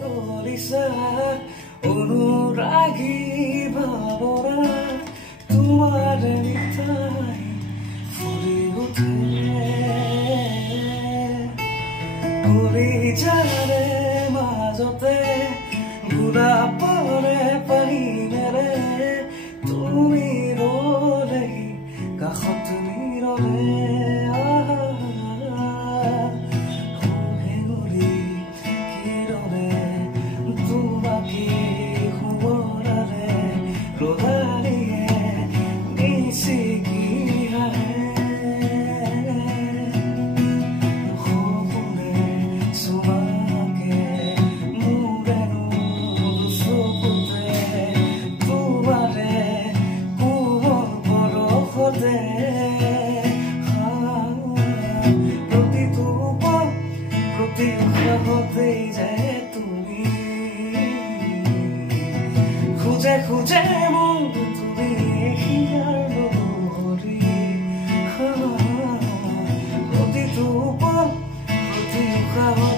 দলিছা অনুৰাগী ভাৱনা তোমাৰ নিতাই ফুলি উঠে কলিজাৰে মাজতে ঘূৰা পৰে পানী মেৰে তুমি ৰলেই কাষত নীৰৱে খুঁজে খুঁজে মোক তুমি হিয়াৰ নগৰী প্ৰতিটো পল প্ৰতি উশাহ